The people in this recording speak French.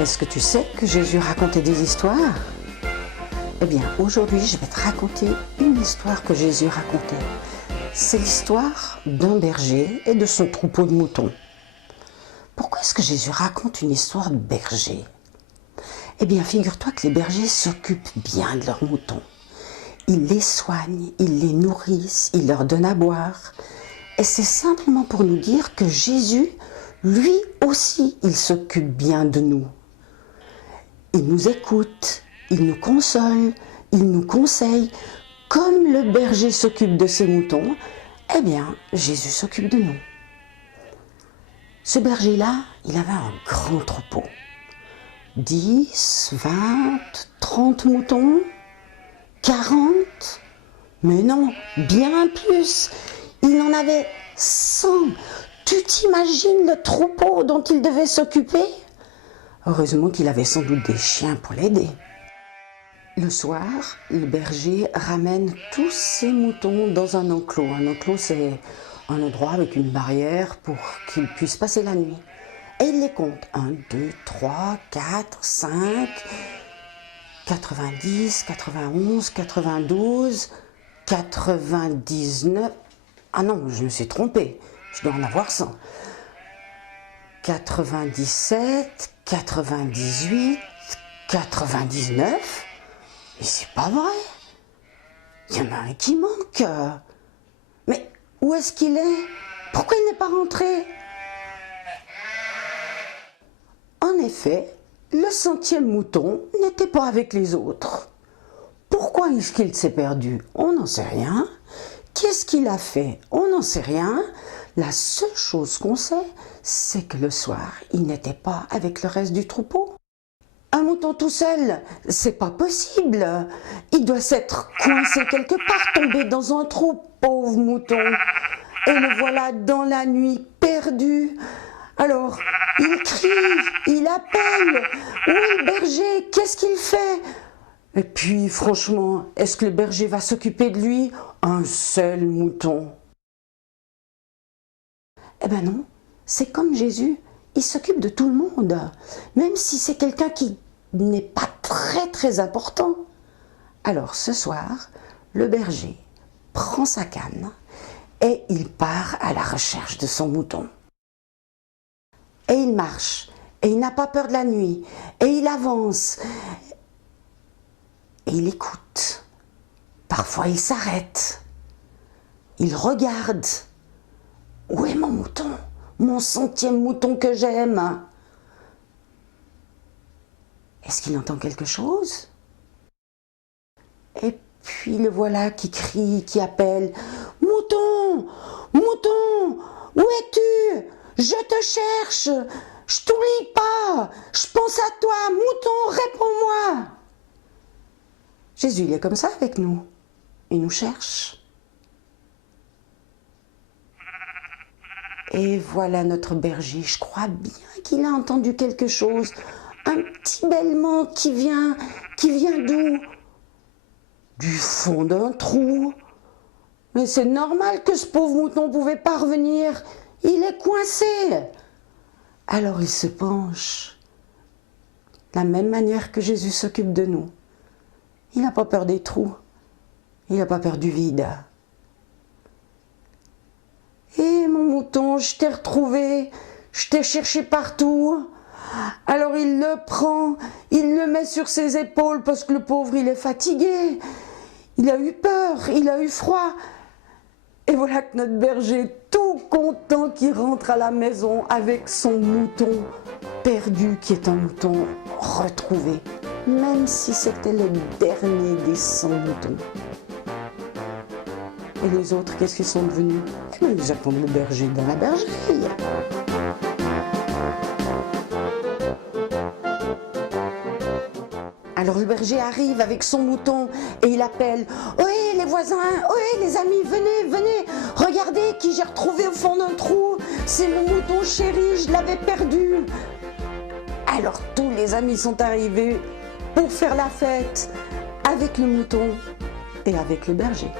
Est-ce que tu sais que Jésus racontait des histoires? Eh bien, aujourd'hui, je vais te raconter une histoire que Jésus racontait. C'est l'histoire d'un berger et de son troupeau de moutons. Pourquoi est-ce que Jésus raconte une histoire de berger? Eh bien, figure-toi que les bergers s'occupent bien de leurs moutons. Ils les soignent, ils les nourrissent, ils leur donnent à boire. Et c'est simplement pour nous dire que Jésus, lui aussi, il s'occupe bien de nous. Il nous écoute, il nous console, il nous conseille. Comme le berger s'occupe de ses moutons, eh bien, Jésus s'occupe de nous. Ce berger-là, il avait un grand troupeau. 10, 20, 30 moutons, 40, mais non, bien plus. Il en avait 100. Tu t'imagines le troupeau dont il devait s'occuper? Heureusement qu'il avait sans doute des chiens pour l'aider. Le soir, le berger ramène tous ses moutons dans un enclos. Un enclos, c'est un endroit avec une barrière pour qu'ils puissent passer la nuit. Et il les compte. 1, 2, 3, 4, 5, 90, 91, 92, 99... Ah non, je me suis trompée. Je dois en avoir 100. 97, 98, 99... Mais c'est pas vrai. Il y en a un qui manque. Mais où est-ce qu'il est? Pourquoi il n'est pas rentré? En effet, le 100e mouton n'était pas avec les autres. Pourquoi est-ce qu'il s'est perdu? On n'en sait rien. Qu'est-ce qu'il a fait? On n'en sait rien. La seule chose qu'on sait, c'est que le soir, il n'était pas avec le reste du troupeau. Un mouton tout seul, c'est pas possible. Il doit s'être coincé quelque part, tombé dans un trou, pauvre mouton. Et le voilà dans la nuit, perdu. Alors, il crie, il appelle. Où est le berger? Qu'est-ce qu'il fait? Et puis, franchement, est-ce que le berger va s'occuper de lui? Un seul mouton. Eh ben non, c'est comme Jésus. Il s'occupe de tout le monde, même si c'est quelqu'un qui n'est pas très important. Alors ce soir, le berger prend sa canne et il part à la recherche de son mouton. Et il marche, et il n'a pas peur de la nuit, et il avance, et il écoute. Parfois il s'arrête, il regarde. Où est mon mouton? Mon 100e mouton que j'aime. Est-ce qu'il entend quelque chose? Et puis le voilà qui crie, qui appelle. Mouton! Mouton! Où es-tu? Je te cherche! Je t'oublie pas! Je pense à toi! Mouton, réponds-moi! Jésus, il est comme ça avec nous. Il nous cherche. Et voilà notre berger, je crois bien qu'il a entendu quelque chose. Un petit bêlement qui vient d'où? Du fond d'un trou. Mais c'est normal que ce pauvre mouton ne pouvait pas revenir. Il est coincé. Alors il se penche. De la même manière que Jésus s'occupe de nous. Il n'a pas peur des trous. Il n'a pas peur du vide. Eh mon mouton, je t'ai retrouvé, je t'ai cherché partout. Alors il le prend, il le met sur ses épaules parce que le pauvre il est fatigué. Il a eu peur, il a eu froid. Et voilà que notre berger, tout content, qui rentre à la maison avec son mouton perdu, qui est un mouton retrouvé. Même si c'était le dernier des 100 moutons. Et les autres, qu'est-ce qu'ils sont devenus? Eh bien, ils attendent le berger dans la bergerie. Alors le berger arrive avec son mouton et il appelle. Oui, les voisins, oui, les amis, venez, venez. Regardez qui j'ai retrouvé au fond d'un trou. C'est mon mouton chéri, je l'avais perdu. Alors tous les amis sont arrivés pour faire la fête avec le mouton et avec le berger.